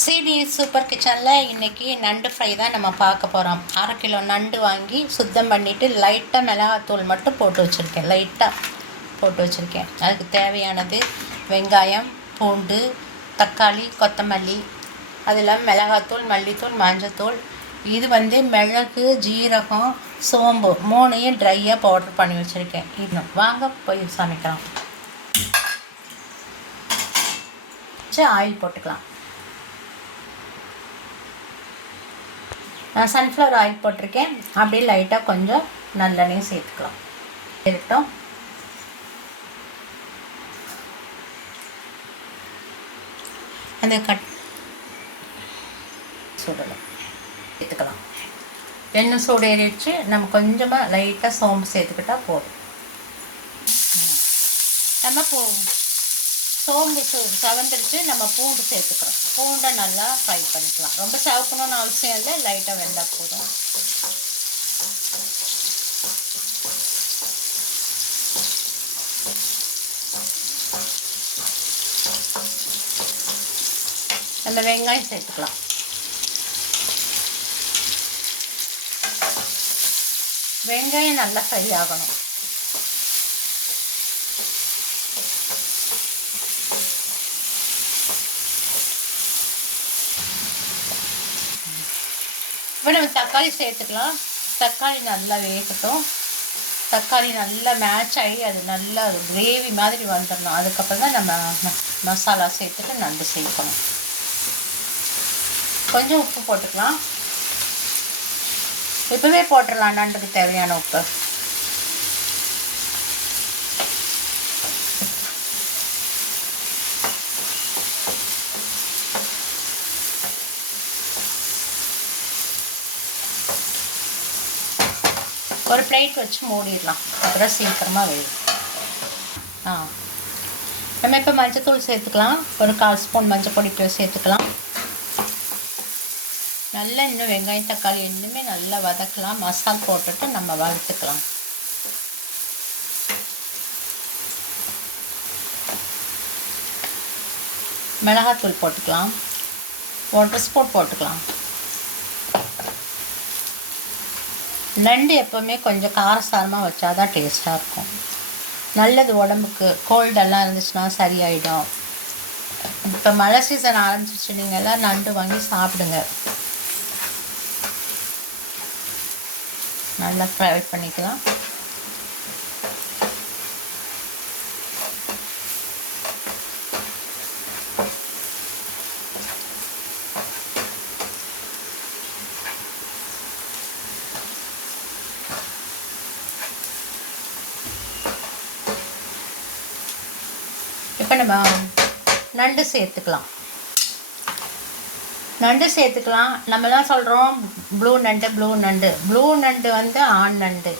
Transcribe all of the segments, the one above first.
CD super கிச்சனில் இன்றைக்கி நண்டு ஃப்ரை தான் நம்ம பார்க்க போகிறோம். 1/2 கிலோ நண்டு வாங்கி சுத்தம் பண்ணிவிட்டு லைட்டாக மிளகாத்தூள் மட்டும் போட்டு வச்சுருக்கேன். அதுக்கு தேவையானது வெங்காயம், பூண்டு, தக்காளி, கொத்தமல்லி, அது இல்லாமல் மிளகாத்தூள், மல்லித்தூள், மஞ்சத்தூள். இது மிளகு, ஜீரகம், சோம்பு 3ஐயும் ட்ரையாக பவுடர் பண்ணி வச்சுருக்கேன். இன்னும் வாங்க போய் சமைக்கலாம். ஆயில் போட்டுக்கலாம். நான் சன்ஃப்ளவர் ஆயில் போட்டிருக்கேன். அப்படியே லைட்டாக கொஞ்சம் நல்லெண்ணெயும் சேர்த்துக்கலாம். இருக்கட்டும். அந்த சூடலாம் சேர்த்துக்கலாம். எண்ணெய் சூடு ஏறிடுச்சு. நம்ம கொஞ்சமாக லைட்டாக சோம்பு சேர்த்துக்கிட்டா போதும். நம்ம சோம்பு செவந்துடுச்சு. நம்ம பூண்டு சேர்த்துக்கிறோம். பூண்டை நல்லா ஃப்ரை பண்ணிக்கலாம். ரொம்ப செவக்கணும்னு அவசியம் இல்லை, லைட்டாக வெந்தால் போதும். நம்ம வெங்காயம் சேர்த்துக்கலாம். வெங்காயம் நல்லா ஃப்ரை ஆகணும். இப்போ நம்ம தக்காளி சேர்த்துக்கலாம். தக்காளி நல்லா வேகட்டும். தக்காளி நல்லா மேட்ச் ஆகி அது நல்லா ஒரு கிரேவி மாதிரி வந்துடணும். அதுக்கப்புறம் தான் நம்ம மசாலா சேர்த்துட்டு நண்டு சேர்க்கணும். கொஞ்சம் உப்பு போட்டுக்கலாம். இப்போவே போட்டுடலாம் நண்டுக்கு தேவையான உப்பு. ஒரு பிளேட் வச்சு மூடிடலாம். அப்புறம் சீக்கிரமாக வேணும். நம்ம இப்போ மஞ்சத்தூள் சேர்த்துக்கலாம். ஒரு 1/4 ஸ்பூன் மஞ்சள் பொடி சேர்த்துக்கலாம். நல்லா இன்னும் வெங்காயம் தக்காளி இன்னுமே நல்லா வதக்கலாம். மசாலா போட்டுட்டு நம்ம வறுத்துக்கலாம். மிளகாத்தூள் போட்டுக்கலாம். 1 ஸ்பூன் போட்டுக்கலாம். நண்டு எப்போவுமே கொஞ்சம் காரசாரமாக வச்சா தான் டேஸ்ட்டாக இருக்கும். நல்லது உடம்புக்கு. கோல்டெல்லாம் இருந்துச்சுன்னா சரியாயிடும். இப்போ மழை சீசன் ஆரம்பிச்சிச்சு. நீங்கள் எல்லாம் நண்டு வாங்கி சாப்பிடுங்க. நல்லா ஃப்ரை பண்ணிக்கலாம். இப்போ நம்ம நண்டு சேர்த்துக்கலாம். நம்மலாம் சொல்கிறோம் ப்ளூ நண்டு ஆண் நண்டு.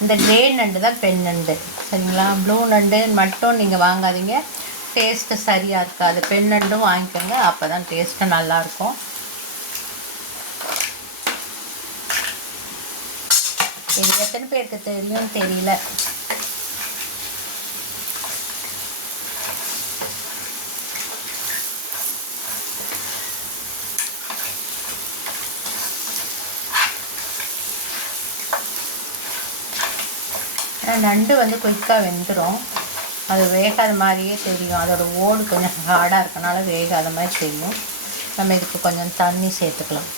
இந்த கிரே நண்டு தான் பெண் நண்டு. சரிங்களா? ப்ளூ நண்டு மட்டும் நீங்கள் வாங்காதீங்க, டேஸ்ட்டு சரியாக இருக்காது. பெண் நண்டும் வாங்கிக்கோங்க, அப்போ தான் டேஸ்ட்டு நல்லாயிருக்கும். இது எத்தனை பேருக்கு தெரியும் தெரியல. நண்டு குயிக்காக வெந்துடும். அது வேகாத மாதிரியே தெரியும். அதோட ஓடு கொஞ்சம் ஹார்டாக இருக்கனால வேகாத மாதிரி தெரியும். நம்ம இதுக்கு கொஞ்சம் தண்ணி சேர்த்துக்கலாம்.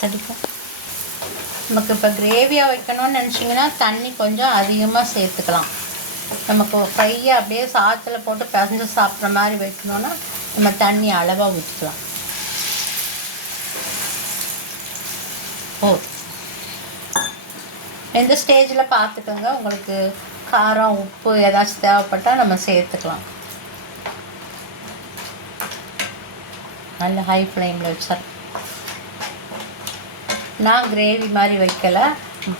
சரிக்கும். நமக்கு இப்போ கிரேவியாக வைக்கணும்னு நினச்சிங்கன்னா தண்ணி கொஞ்சம் அதிகமாக சேர்த்துக்கலாம். நமக்கு ஃப்ரையாக அப்படியே சாத்தில் போட்டு பிசைஞ்சு சாப்பிட்ற மாதிரி வைக்கணுன்னா நம்ம தண்ணி அளவாக ஊற்றிக்கலாம். இந்த ஸ்டேஜில் பார்த்துக்கோங்க. உங்களுக்கு காரம், உப்பு ஏதாச்சும் தேவைப்பட்டால் நம்ம சேர்த்துக்கலாம். நல்ல ஹை ஃப்ளேமில் வச்சார். நான் கிரேவி மாதிரி வைக்கலை,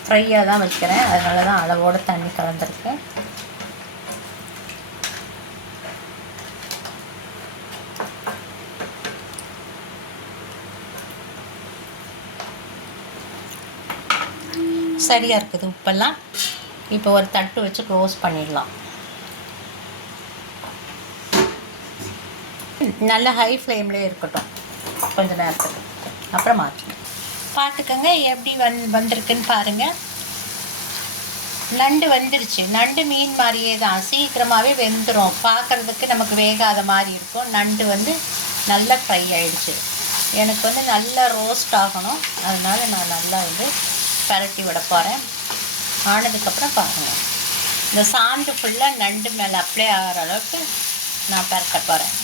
ஃப்ரையாக தான் வைக்கிறேன். அதனால தான் அளவோடு தண்ணி கலந்துருக்கேன். சரியாக இருக்குது உப்பெல்லாம். இப்போ ஒரு தட்டு வச்சு க்ளோஸ் பண்ணிடலாம். நல்ல ஹை ஃப்ளேம்லேயே இருக்கட்டும் கொஞ்சம் நேரத்துக்கு, அப்புறம் மாற்றணும். பார்த்துக்கோங்க எப்படி வந்திருக்குன்னு பாருங்கள். நண்டு வந்துருச்சு. நண்டு மீன் மாதிரியே தான், சீக்கிரமாகவே வெந்துடும். பார்க்குறதுக்கு நமக்கு வேகாத மாதிரி இருக்கும். நண்டு வந்து நல்லா ஃப்ரை ஆகிடுச்சு. எனக்கு வந்து நல்லா ரோஸ்ட் ஆகணும், அதனால் நான் நல்லா வந்து பரட்டி விட போகிறேன். ஆனதுக்கப்புறம் பாருங்கள், இந்த சாந்து ஃபுல்லாக நண்டு மேலே அப்ளை ஆகிற அளவுக்கு நான் பரட்ட போகிறேன்.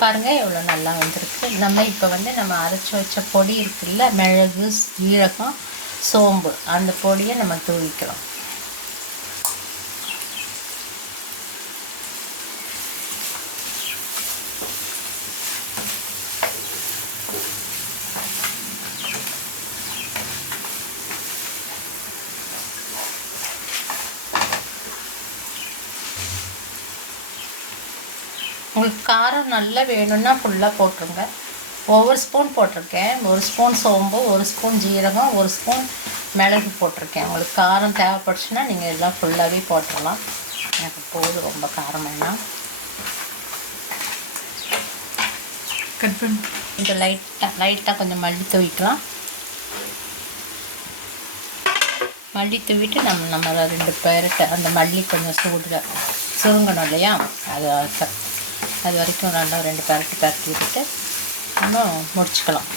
பாருங்கள் எவ்வளோ நல்லா வந்திருக்கு. நம்ம இப்போ வந்து நம்ம அரைச்சி வச்ச பொடி இருக்குல்ல, மிளகு, ஜீரகம், சோம்பு, அந்த பொடியை நம்ம தூவிக்கலாம். உங்களுக்கு காரம் நல்லா வேணும்னா ஃபுல்லாக போட்டுருங்க. ஒவ்வொரு ஸ்பூன் போட்டிருக்கேன். ஒரு ஸ்பூன் சோம்பு, ஒரு ஸ்பூன் ஜீரகம், ஒரு ஸ்பூன் மிளகு போட்டிருக்கேன். உங்களுக்கு காரம் தேவைப்பட்டுச்சுன்னா நீங்கள் எல்லாம் ஃபுல்லாகவே போட்டுடலாம். எனக்கு போதும், ரொம்ப காரம் வேணாம். கொஞ்சம் லைட்டாக கொஞ்சம் மல்லி தூவிக்கலாம். மல்லி தூவிட்டு நம்ம 2 பேருக்கு அந்த மல்லி கொஞ்சம் சூடில் சுருங்கணும் இல்லையா, அது வரைக்கும் நல்லா 2 பரட்டி விட்டுட்டு நம்ம முடிச்சுக்கலாம்.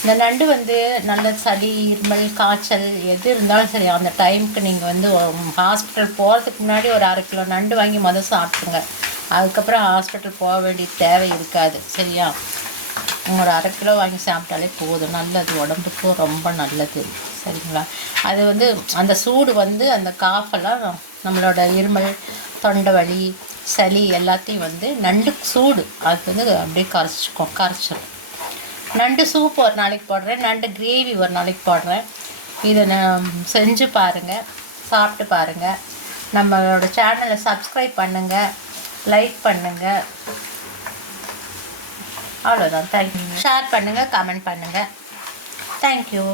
இந்த நண்டு வந்து நல்ல சளி, இருமல், காய்ச்சல் எது இருந்தாலும் சரி, அந்த டைமுக்கு நீங்கள் வந்து ஹாஸ்பிட்டல் போகிறதுக்கு முன்னாடி ஒரு 1/2 கிலோ நண்டு வாங்கி சாப்பிட்ருங்க. அதுக்கப்புறம் ஹாஸ்பிட்டல் போக வேண்டிய தேவை இருக்காது. சரியா? ஒரு 1/2 கிலோ வாங்கி சாப்பிட்டாலே போதும். நல்லது, உடம்புக்கும் ரொம்ப நல்லது. சரிங்களா? அது வந்து அந்த சூடு வந்து அந்த காஃபெல்லாம் நம்மளோட இருமல், தொண்டை வலி, சளி எல்லாத்தையும் வந்து நண்டு சூடு அது வந்து அப்படியே கரைச்சிடும். நண்டு சூப் ஒரு நாளைக்கு போடுறேன், நண்டு கிரேவி ஒரு நாளைக்கு போடுறேன். இதை நான் செஞ்சு பாருங்கள், சாப்பிட்டு பாருங்கள். நம்மளோட சேனலை சப்ஸ்கிரைப் பண்ணுங்கள், லைக் பண்ணுங்கள். அவ்வளோதான். தேங்க்யூ. ஷேர் பண்ணுங்கள், கமெண்ட் பண்ணுங்கள். தேங்க்யூ.